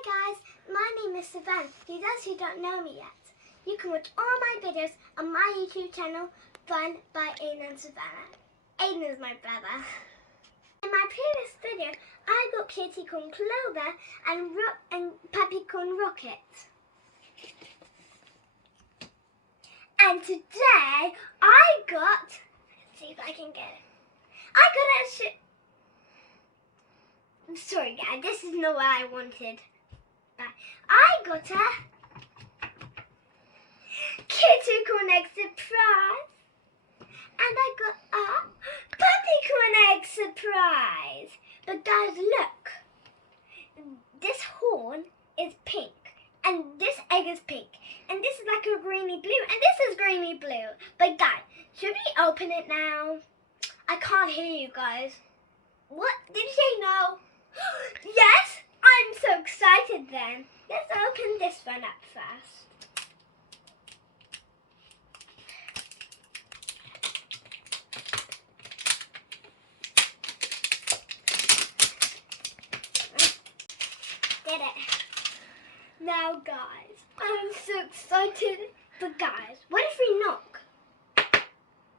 Hi guys, my name is Savannah. For those who don't know me yet, you can watch all my videos on my YouTube channel, Fun by Aiden and Savannah. Aiden is my brother. In my previous video, I got KITTICORN Clover and PUPPYCORN Rocket. And today, I got, let's see if I can get it. I'm sorry guys, this is not what I wanted. But I got a KITTICORN egg surprise. And I got a PUPPYCORN egg surprise. But guys, look. This horn is pink. And this egg is pink. And this is like a greeny blue. And this is greeny blue. But guys, should we open it now? I can't hear you guys. What? Did you say no? Yes? I'm so excited then. Let's open this one up first. Did it. Now guys, I'm so excited. But guys, what if we knock?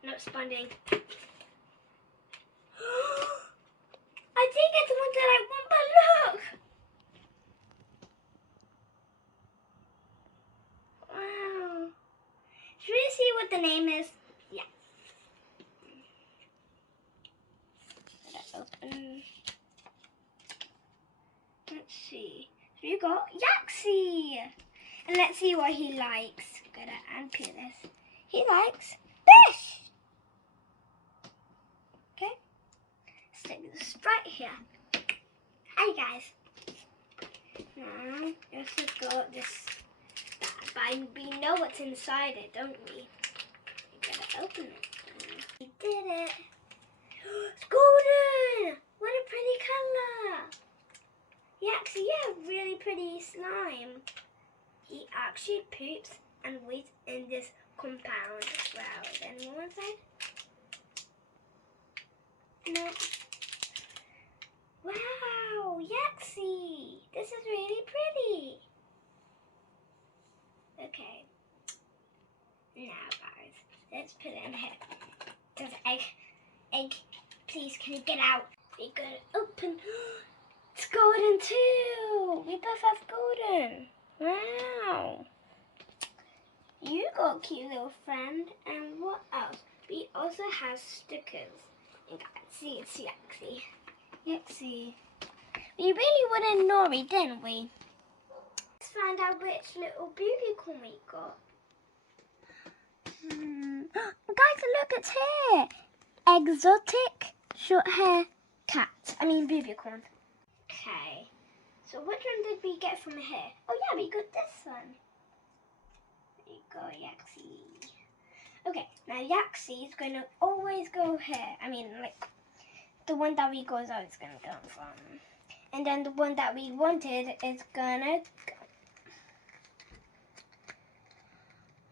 Not responding. I think it's the one that I want, but look! Wow. Should we see what the name is? Yeah. Let's open. Let's see. So we got Yaxie. And let's see what he likes. Gotta unpeel this. He likes fish. Okay. Stick this right here. Hi guys. Now, let's just got this. But we know what's inside it, don't we? We gotta open it. We did it. It's golden! What a pretty colour! Yaxie, you have really pretty slime. He actually poops and waits in this compound as well. Then one side. No. Wow, Yaxie! This is really pretty. Okay. Now guys, let's put it in here. Does egg, please can you get out? We gotta open. It's golden too! We both have golden. Wow. You got a cute little friend. And what else? We also have stickers. And guys, see, it's Yaxie. Yaxie. We really wouldn't know it, didn't we? Let's find out which little PUPPYCORN we got. Guys, look, it's here. Exotic short hair cat. PUPPYCORN. Okay. So which one did we get from here? Oh yeah, we got this one. There you go, Yaxie. Okay, now Yaxie is going to always go here. The one that we goes out is going to come from. And then the one that we wanted is going to go.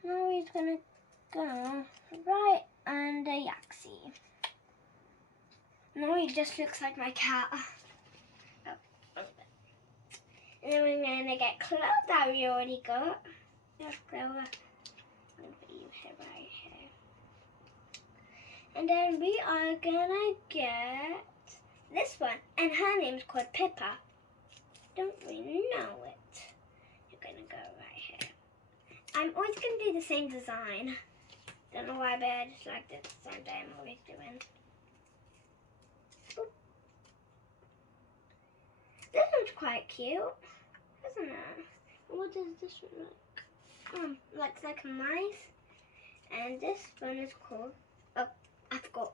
Now he's going to go right under Yaxie. Now he just looks like my cat. And then we're going to get Clover that we already got. Yes, Clover. I'm going to put you here, right here. And then we are going to get this one. And her name's called Pippa. Don't we know it? You're going to go right here. I'm always going to do the same design. Don't know why, but I just like the design that I'm always doing. Boop. This one's quite cute, isn't it? What does this one look? Looks like a mice. And this one is called, oh, I forgot.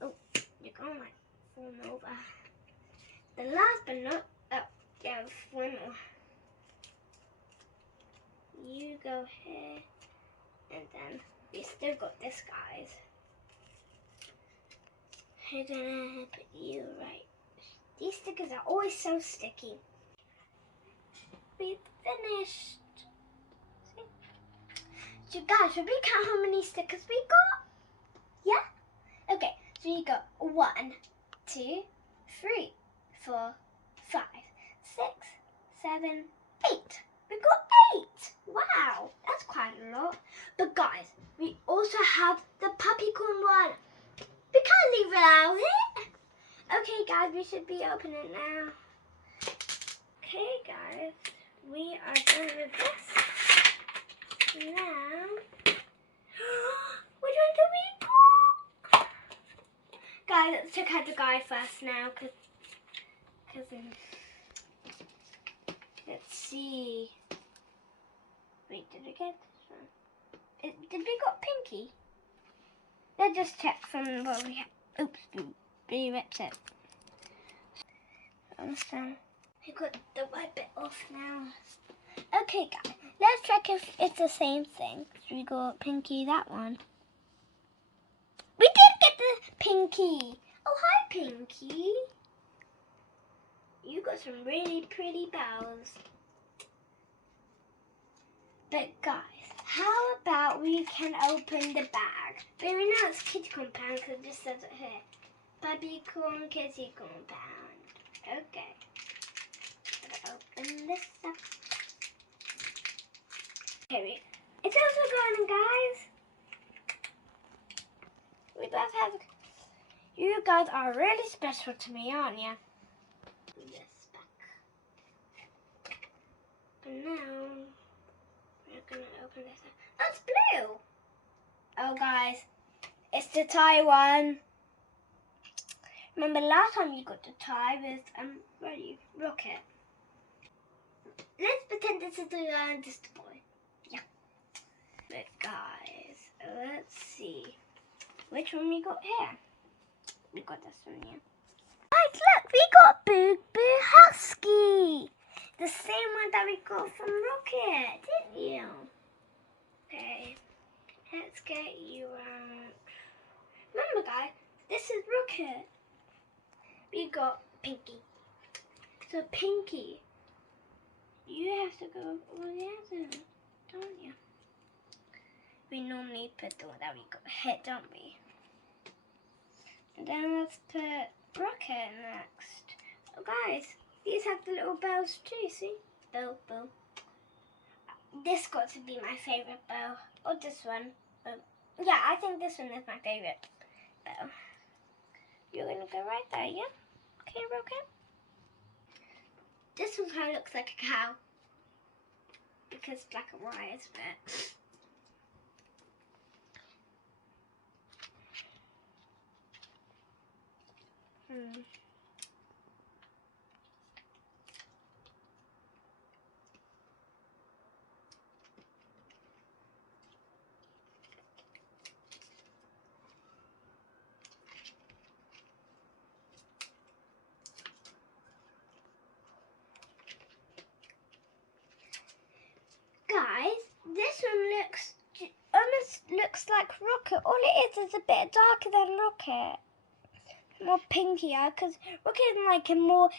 Oh, you're going like fall over. The last but not, oh, yeah, one more. You go here, and then we still got this, guys. We're gonna put you right. These stickers are always so sticky. We finished. See? So guys, should we count how many stickers we got? Yeah? Okay, so you got 1, 2, 3, 4, 5, 6, 7, 8. We got 8. Wow, that's quite a lot. But guys, we also have the puppycorn one. We can't leave without it. Okay, guys, we should be opening it now. Okay, guys, we are done with this. Now, which one do we got? Guys, let's check out the guide first now, because let's see. Wait, did we get this one? Did we got Pinky? Let's just check from what we have. Oops, we ripped it. Understand? We got the white bit off now. Okay, guys, let's check if it's the same thing. We got Pinky, that one. We did get the Pinky. Oh, hi, Pinky. You got some really pretty bows. But guys, how about we can open the bag? But we know it's KITTICORN pound because it just says it here. Puppycorn KITTICORn pound. Okay. Gotta open this up. Okay, it's also going, guys. We both have. You guys are really special to me, aren't you? This back. And now we're gonna open this up. Oh, it's blue. Oh, guys, it's the tie one. Remember last time you got the tie with Rocket. Let's pretend this is just a boy. Yeah. But guys, let's see which one we got here. We got this one here. Guys, look, we got Boo Boo Husky. The same one that we got from Rocket, didn't you? Okay, let's get you out. Remember, guys, this is Rocket. We got Pinky. So Pinky, you have to go over the other, don't you? We normally put the one that we got hit, don't we? And then let's put Rocket next. Oh, guys, these have the little bells too, see? Bow, bow. This got to be my favourite bow. Or this one. Yeah, I think this one is my favourite bow. You're going to go right there, yeah? Okay, Rocket? This one kind of looks like a cow. Because it's black and white, isn't it? Guys, this one almost looks like Rocket. All it is a bit darker than Rocket. More pinky, because Rocket is like a more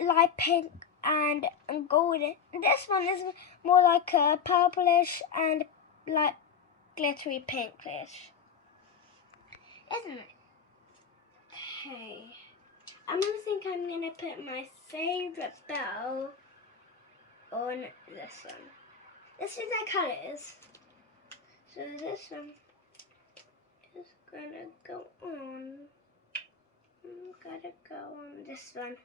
light pink and golden. This one is more like a purplish and like glittery pinkish, isn't it? Okay, I'm gonna put my favorite bow on this one. This is their colours. So this one is gonna go on. Gotta go on this one.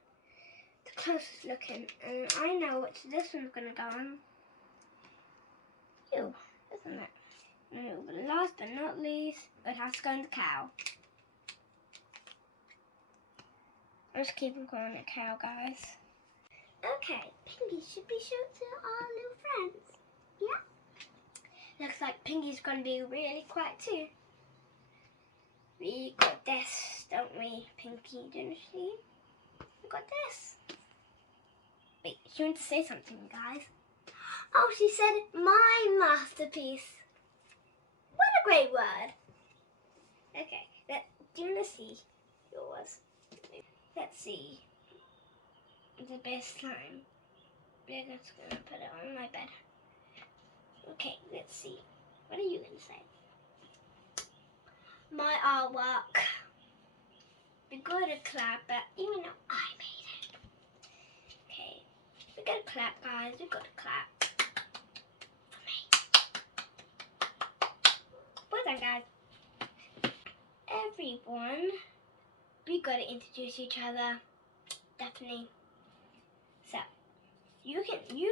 The closest looking. And I know which this one's gonna go on. You, isn't it? No, but last but not least, it has to go on the cow. Let's keep on calling it cow, guys. Okay, Pinky should be shown to our little friends. Yeah? Looks like Pinky's gonna be really quiet too. We got this, don't we, Pinky? Don't you see? We got this. Wait, she wants to say something, guys. Oh, she said, my masterpiece. What a great word. Okay, do you want to see yours? Let's see. The best slime. We're just going to put it on my bed. Okay, let's see. What are you going to say? My artwork. We got a clap, but even though I made it. Okay, we We gotta clap, guys. We gotta clap. Well done, guys. Everyone, we gotta introduce each other. Definitely. So, you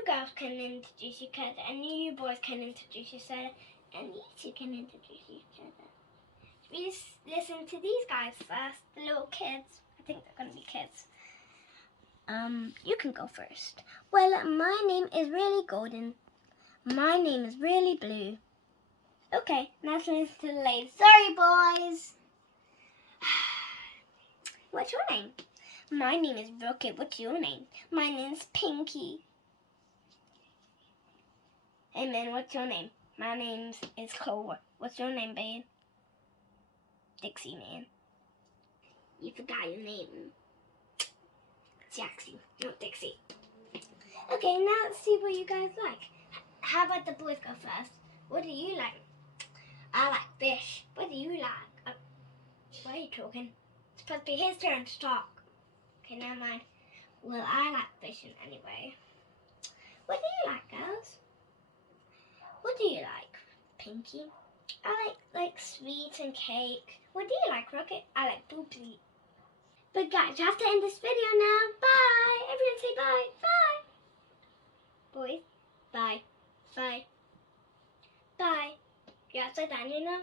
girls can introduce each other, and you boys can introduce each other, and you two can introduce each other. We just listen to these guys first, the little kids. I think they're gonna be kids. You can go first. Well, my name is really golden. My name is really blue. Okay, now let's listen to the ladies. Sorry, boys. What's your name? My name is Rocket. What's your name? My name's Pinky. Hey, man, what's your name? My name is Clover. What's your name, babe? Dixie, man. You forgot your name. Jackson, not Dixie. Okay, now let's see what you guys like. How about the boys go first? What do you like? I like fish. What do you like? Why are you talking? It's supposed to be his turn to talk. Okay, never mind. Well, I like fishing anyway. What do you like, girls? What do you like, Pinky? I like sweets and cake. What do you like, Rocket? I like poopy. But guys, you have to end this video now. Bye. Everyone say bye. Bye. Boys, bye. Bye. Bye. You have to say that, you know?